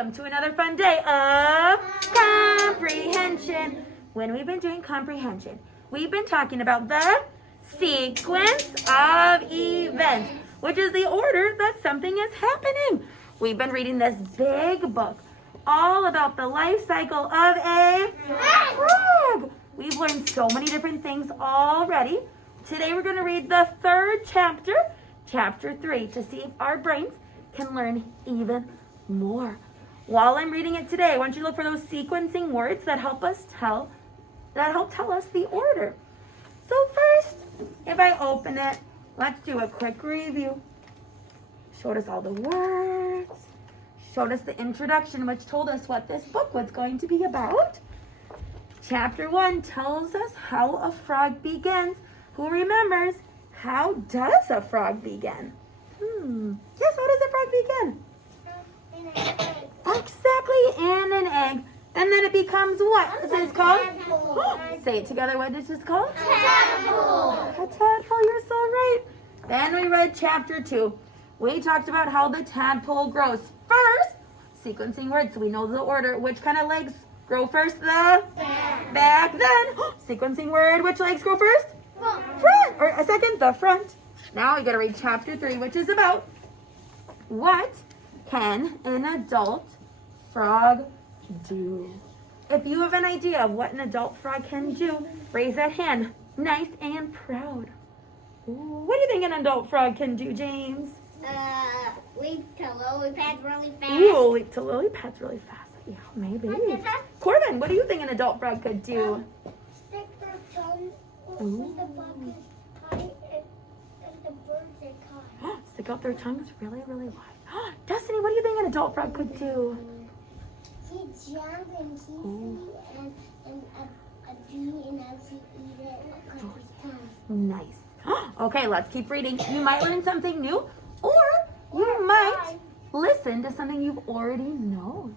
welcome to another fun day of comprehension. When we've been doing comprehension, we've been talking about the sequence of events, which is the order that something is happening. We've been reading this big book all about the life cycle of a frog. We've learned so many different things already. Today we're going to read the third chapter, chapter 3, to see if our brains can learn even more. While I'm reading it today, I want you to look for those sequencing words that help tell us the order. So first, if I open it, let's do a quick review. Showed us all the words, showed us the introduction, which told us what this book was going to be about. Chapter 1 tells us how a frog begins. Who remembers? How does a frog begin? Yes, how does a frog begin? In an egg. Exactly, in an egg. And then it becomes what? Is it called? Tadpole. Say it together. What is this called? Tadpole. A tadpole, you're so right. Then we read chapter 2. We talked about how the tadpole grows. First, sequencing words, so we know the order. Which kind of legs grow first? The back. Then, sequencing word, which legs grow first? Front. Or a second, the front. Now we got to read chapter 3, which is about what can an adult frog do? If you have an idea of what an adult frog can do, raise that hand, nice and proud. Ooh, what do you think an adult frog can do, James? Leap to lily pads really fast. Ooh, leap to lily pads really fast. Yeah, maybe. Corbin, what do you think an adult frog could do? Stick their tongue Ooh. the bucket high and the birds are caught. Stick out their tongues really, really wide. Destiny, what do you think an adult frog could do? He jump and he and a bee and as he eat it cut his tongue. Nice. Okay, let's keep reading. You might learn something new, or you might listen to something you've already known.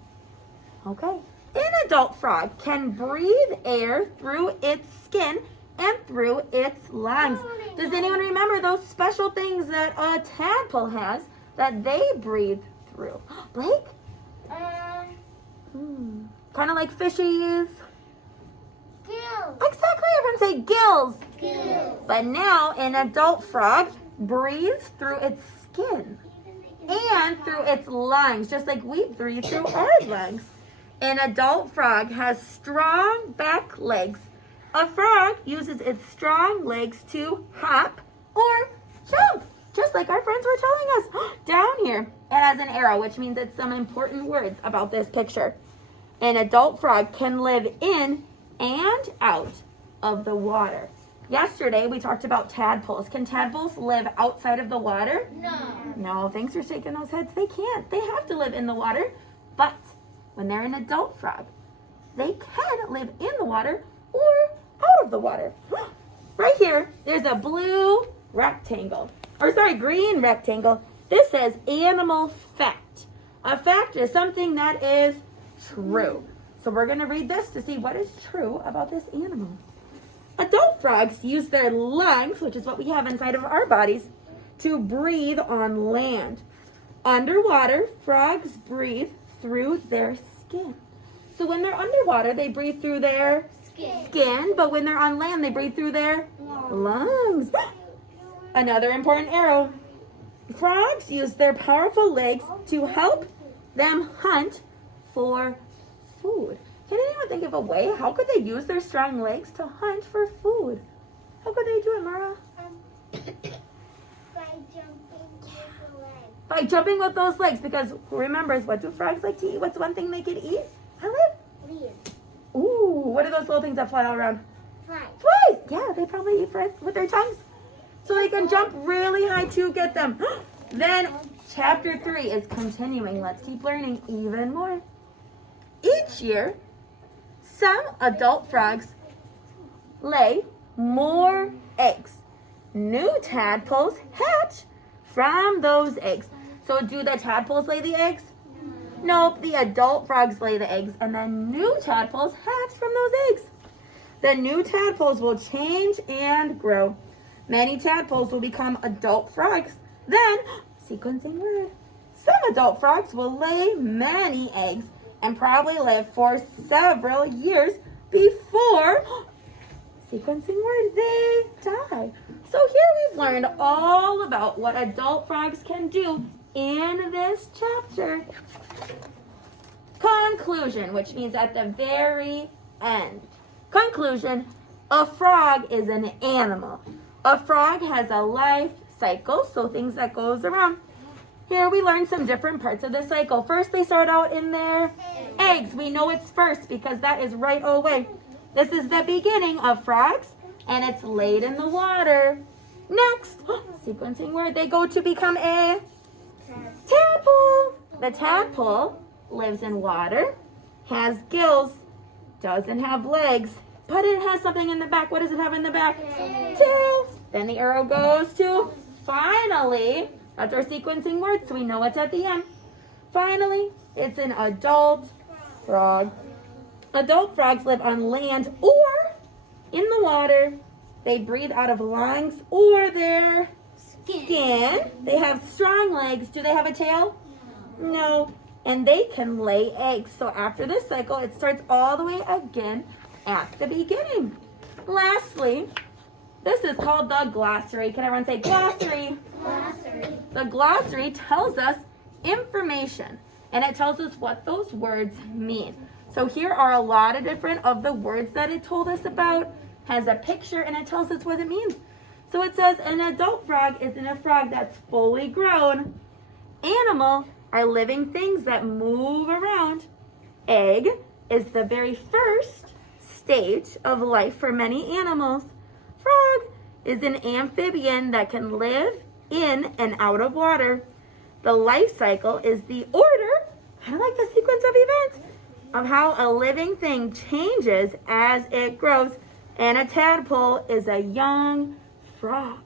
Okay. An adult frog can breathe air through its skin and through its lungs. Does anyone remember those special things that a tadpole has that they breathe through? Blake? Kind of like fishies. Gills. Exactly, everyone say gills. Gills. But now an adult frog breathes through its skin and through its lungs, just like we breathe through our lungs. An adult frog has strong back legs. A frog uses its strong legs to hop or jump, just like our friends were telling us. Down here, it has an arrow, which means it's some important words about this picture. An adult frog can live in and out of the water. Yesterday, we talked about tadpoles. Can tadpoles live outside of the water? No, thanks for shaking those heads. They can't. They have to live in the water. But when they're an adult frog, they can live in the water or out of the water. Right here, there's a blue rectangle. Green rectangle. This says animal fact. A fact is something that is true. So we're going to read this to see what is true about this animal. Adult frogs use their lungs, which is what we have inside of our bodies, to breathe on land. Underwater, frogs breathe through their skin. So when they're underwater, they breathe through their skin, but when they're on land, they breathe through their lungs. Another important arrow. Frogs use their powerful legs to help them hunt for food. Can anyone think of a way? How could they use their strong legs to hunt for food? How could they do it, Mara? By jumping with the legs. By jumping with those legs, because who remembers, what do frogs like to eat? What's one thing they could eat? Leaves. Ooh, what are those little things that fly all around? Flies. Flies! Yeah, they probably eat flies with their tongues. So they can jump really high to get them. Then chapter 3 is continuing. Let's keep learning even more. Each year, some adult frogs lay more eggs. New tadpoles hatch from those eggs. So do the tadpoles lay the eggs? Nope, the adult frogs lay the eggs, and then new tadpoles hatch from those eggs. The new tadpoles will change and grow. Many tadpoles will become adult frogs. Then, sequencing word, Some adult frogs will lay many eggs and probably live for several years before, sequencing word, they die. So here we've learned all about what adult frogs can do in this chapter. Conclusion, which means at the very end. Conclusion, a frog is an animal. A frog has a life cycle, so things that goes around. Here we learn some different parts of the cycle. First, they start out in their eggs. We know it's first because that is right away. This is the beginning of frogs, and it's laid in the water. Next, sequencing word, they go to become a tadpole. The tadpole lives in water, has gills, doesn't have legs, but it has something in the back. What does it have in the back? Tail. Then the arrow goes to finally. That's our sequencing word, so we know it's at the end. Finally, it's an adult frog. Adult frogs live on land or in the water. They breathe out of lungs or their skin. They have strong legs. Do they have a tail? No. And they can lay eggs. So after this cycle, it starts all the way again at the beginning. Lastly, this is called the glossary. Can everyone say glossary? Glossary. The glossary tells us information, and it tells us what those words mean. So here are a lot of different of the words that it told us about. Has a picture, and it tells us what it means. So it says an adult frog isn't a frog that's fully grown. Animal are living things that move around. Egg is the very first stage of life for many animals. Frog is an amphibian that can live in and out of water. The life cycle is the order, kind of like the sequence of events, of how a living thing changes as it grows. And a tadpole is a young frog.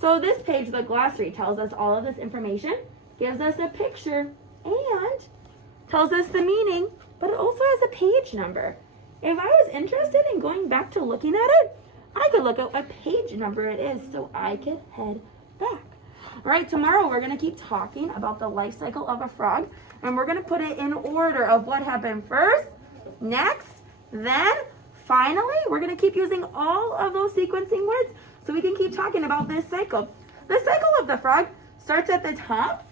So this page, the glossary, tells us all of this information, gives us a picture, and tells us the meaning, but it also has a page number. If I was interested in going back to looking at it, I could look at what page number it is so I could head back. All right, tomorrow we're going to keep talking about the life cycle of a frog, and we're going to put it in order of what happened first, next, then finally. We're going to keep using all of those sequencing words so we can keep talking about this cycle. The cycle of the frog starts at the top.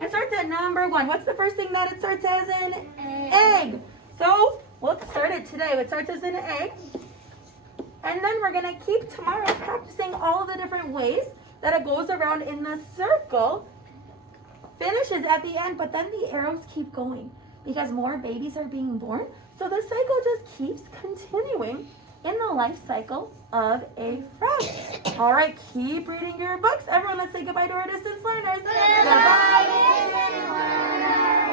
It starts at number 1. What's the first thing that it starts as? An egg. So let's start it today. It starts as an egg. And then we're going to keep tomorrow practicing all of the different ways that it goes around in the circle. Finishes at the end, but then the arrows keep going because more babies are being born. So the cycle just keeps continuing in the life cycle of a frog. All right, keep reading your books. Everyone, let's say goodbye to our distance learners. Goodbye, distance learners.